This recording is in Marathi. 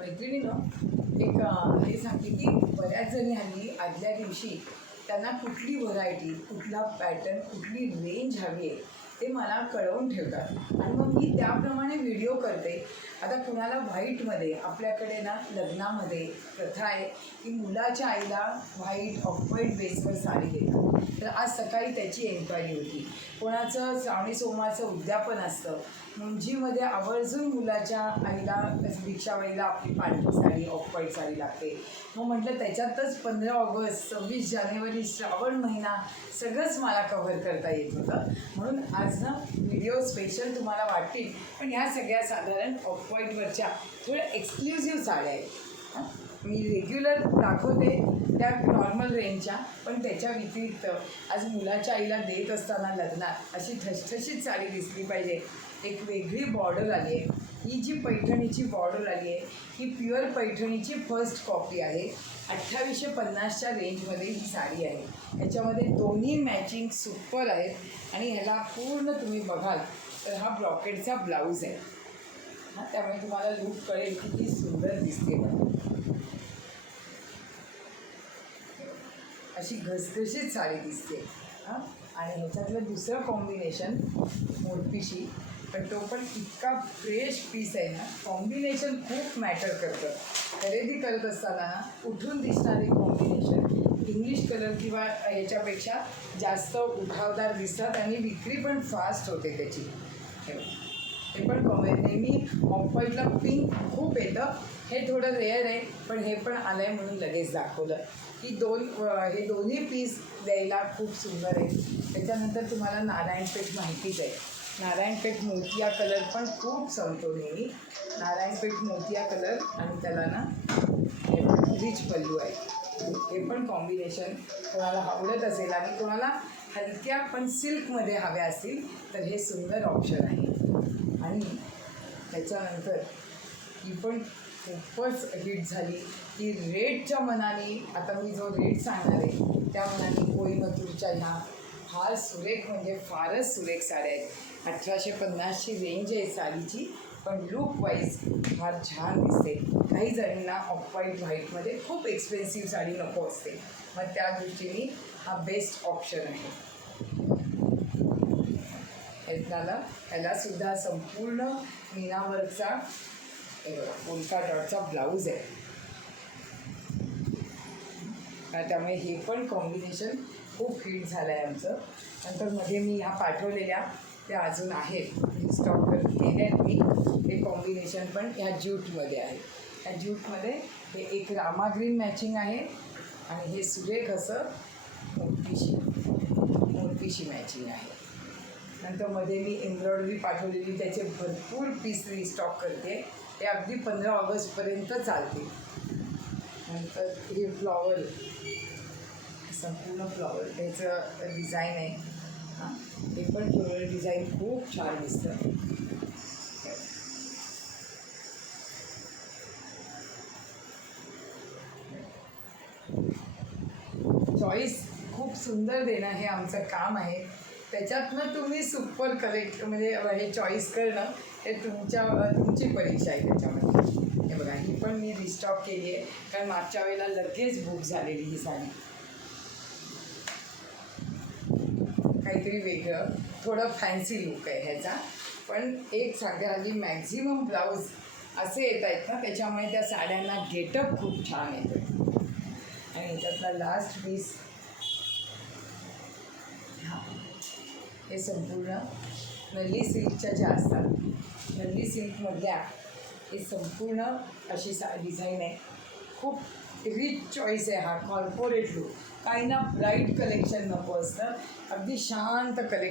मैत्रिणीनं हे सांगते की बऱ्याच जणी हल्ली आदल्या दिवशी त्यांना कुठली व्हरायटी, कुठला पॅटर्न, कुठली रेंज हवी आहे ते मला कळवून ठेवतात आणि मग मी त्याप्रमाणे व्हिडिओ करते. आता कुणाला व्हाईटमध्ये, आपल्याकडे ना लग्नामध्ये प्रथा आहे की मुलाच्या आईला व्हाईट ऑफ व्हाईट बेसवर साडी देतात. तर आज सकाळी त्याची एन्क्वायरी होती. कोणाचं श्रावणी सोमवारचं उद्यापन असतं, मुंजीमध्ये आवर्जून मुलाच्या आईला दीक्षावळीला आपली पांढरी साडी, ऑफ व्हाईट साडी लागते. मग म्हटलं त्याच्यातच 15 ऑगस्ट, 26 जानेवारी, श्रावण महिना सगळंच मला कव्हर करता येत होतं. म्हणून आज ना व्हिडिओ स्पेशल तुम्हाला वाटतील, पण ह्या सगळ्या साधारण ऑफ व्हाईटवरच्या थोड्या एक्सक्लुझिव्ह साड्या आहेत. मी रेग्युलर दाखवते त्या नॉर्मल रेंजच्या, पण त्याच्या व्यतिरिक्त आज मुलाच्या आईला देत असताना लग्नात अशी ठसठशीत साडी दिसली पाहिजे. एक वेगळी बॉर्डर आली आहे. ही जी पैठणीची बॉर्डर आली आहे ही प्युअर पैठणीची फर्स्ट कॉपी आहे. 2850च्या रेंजमध्ये ही साडी आहे. ह्याच्यामध्ये दोन्ही मॅचिंग सुपर आहेत आणि ह्याला पूर्ण तुम्ही बघाल तर हा ब्रॉकेटचा ब्लाऊज आहे. त्यामुळे तुम्हाला लूक कळेल किती सुंदर दिसते. अशी घसघशीत साडी दिसते. आणि ह्याच्यातलं दुसरं कॉम्बिनेशन मोरपीशी, पण तो पण इतका फ्रेश पीस आहे ना. कॉम्बिनेशन खूप मॅटर करतं. खरेदी करत असताना ना उठून दिसणारे कॉम्बिनेशन इंग्लिश कलर किंवा याच्यापेक्षा जास्त उठावदार दिसतात आणि विक्री पण फास्ट होते त्याची. हे पण नेहमी ऑफ व्हाईटला पिंक खूप येतं. हे थोडं रेअर आहे, पण हे पण आलं आहे म्हणून लगेच दाखवलं. ही हे दोन्ही पीस द्यायला खूप सुंदर आहे. त्याच्यानंतर तुम्हाला नारायणपेठ माहितीच आहे. नारायणपेठ मोतिया कलर पण खूप संपतो नेहमी. नारायणपेठ मोतिया कलर आणि त्याला ना रिच पल्लू आहे. हे पण कॉम्बिनेशन कोणाला आवडत असेल आणि कोणाला हलक्या पण सिल्कमध्ये हव्या असतील तर हे सुंदर ऑप्शन आहे. आणि त्याच्यानंतर ही पण खूपच हिट झाली की रेटच्या मनाने, आता मी जो रेट सांगणार आहे त्या मनाने कोईमतूरच्या ह्या फार सुरेख, म्हणजे फारच सुरेख साड्या आहेत. 1850ची रेंज आहे साडीची, पण लुक वाईज फार छान दिसते. काही जणांना ऑफ व्हाईटमध्ये खूप एक्सपेन्सिव्ह साडी नको असते, मग त्या दृष्टीने हा बेस्ट ऑप्शन आहे. ह्यालासुद्धा संपूर्ण मीनावर्कचा पोल्का डॉटचा ब्लाऊज आहे. त्यामुळे हे पण कॉम्बिनेशन खूप हिट झालं आहे आमचं. नंतर मध्ये मी ह्या पाठवलेल्या त्या अजून आहेत, स्टॉक केले आहेत मी. हे कॉम्बिनेशन पण ह्या ज्यूटमध्ये आहे. ह्या ज्यूटमध्ये हे एक रामा ग्रीन मॅचिंग आहे आणि हे सुरेख असं मोरपीशी मॅचिंग आहे. नंतर मध्ये मी एम्ब्रॉयडरी पाठवलेली, त्याचे भरपूर पीस रिस्टॉक करते. हे अगदी 15 ऑगस्टपर्यंत चालते. नंतर हे फ्लॉवर, संपूर्ण फ्लॉवर त्याचं डिझाईन आहे. हे पण फ्लोरल डिझाईन खूप छान दिसतं. चॉईस खूप सुंदर देणं हे आमचं काम आहे. त्याच्यातनं तुम्ही सुपर कलेक्ट, म्हणजे हे चॉईस करणं हे तुमची परीक्षा आहे त्याच्यामध्ये. हे बघा, ही पण मी रिस्टॉक केली आहे कारण मागच्या वेळेला लगेच बुक झालेली ही साडी. काहीतरी वेगळं, थोडं फॅन्सी लुक आहे ह्याचा. पण एक सांगते, हल्ली मॅक्झिमम ब्लाऊज असे येत आहेत ना, त्याच्यामुळे त्या साड्यांना गेटअप खूप छान येतो. आणि ह्याच्यातला लास्ट पीस हे संपूर्ण नल्ली सिल्कच्या ज्या असतात, नल्ली सिल्कमधल्या हे संपूर्ण अशी डिझाईन आहे. खूप रिच चॉईस आहे हा. कॉर्पोरेट लुक, काही ना ब्राईट कलेक्शन नको असतं, अगदी शांत कलेक्शन.